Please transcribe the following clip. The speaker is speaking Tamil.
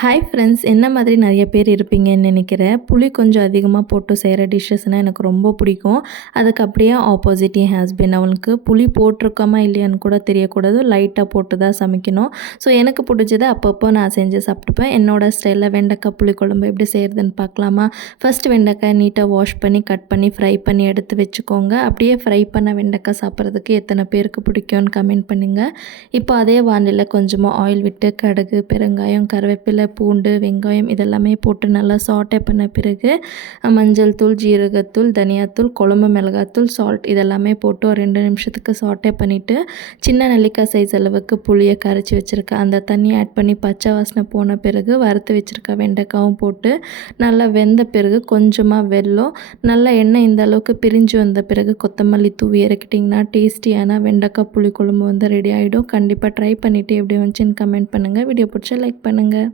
ஹாய் ஃப்ரெண்ட்ஸ், என்ன மாதிரி நிறைய பேர் இருப்பீங்கன்னு நினைக்கிறேன். புளி கொஞ்சம் அதிகமாக போட்டு செய்கிற டிஷ்ஷஸ்னால் எனக்கு ரொம்ப பிடிக்கும். அதுக்கு அப்படியே ஆப்போசிட் என் ஹஸ்பண்ட். அவனுக்கு புளி போட்டிருக்கோமா இல்லையான்னு கூட தெரியக்கூடாது, லைட்டாக போட்டு தான் சமைக்கணும். ஸோ எனக்கு பிடிச்சதை அப்பப்போ நான் செஞ்சு சாப்பிட்டுப்பேன். என்னோடய ஸ்டைலில் வெண்டைக்காய் புளிக்குழம்பு எப்படி செய்கிறதுன்னு பார்க்கலாமா? ஃபஸ்ட்டு வெண்டைக்காய் நீட்டாக வாஷ் பண்ணி கட் பண்ணி ஃப்ரை பண்ணி எடுத்து வச்சுக்கோங்க. அப்படியே ஃப்ரை பண்ண வெண்டைக்காய் சாப்பிட்றதுக்கு எத்தனை பேருக்கு பிடிக்கும்னு கமெண்ட் பண்ணுங்கள். இப்போ அதே வானிலையில் கொஞ்சமாக ஆயில் விட்டு கடுகு, பெருங்காயம், கருவேப்பிலை, பூண்டு, வெங்காயம் இதெல்லாமே போட்டு நல்லா சாட்டே பண்ண பிறகு மஞ்சள் தூள், ஜீரகத்தூள், தனியாத்தூள், குழம்பு மிளகாத்தூள், சால்ட் இதெல்லாமே போட்டு ஒரு 2 நிமிஷத்துக்கு சாட்டே பண்ணிவிட்டு சின்ன நெல்லிக்காய் சைஸ் அளவுக்கு புளியை கரைச்சி வச்சுருக்கேன். அந்த தண்ணியை ஆட் பண்ணி பச்சை வாசனை போன பிறகு வறுத்து வச்சுருக்க வெண்டைக்காவும் போட்டு நல்லா வெந்த பிறகு கொஞ்சமாக வெல்லம், நல்லா எண்ணெய் இந்த அளவுக்கு பிரிஞ்சு வந்த பிறகு கொத்தமல்லி தூவி இறக்கிட்டிங்கன்னா டேஸ்டியான வெண்டைக்காய் புளிக்குழம்பு ரெடி ஆகிடும். கண்டிப்பாக ட்ரை பண்ணிவிட்டு எப்படி வந்துச்சுன்னு கமெண்ட் பண்ணுங்கள். வீடியோ பிடிச்சா லைக் பண்ணுங்கள்.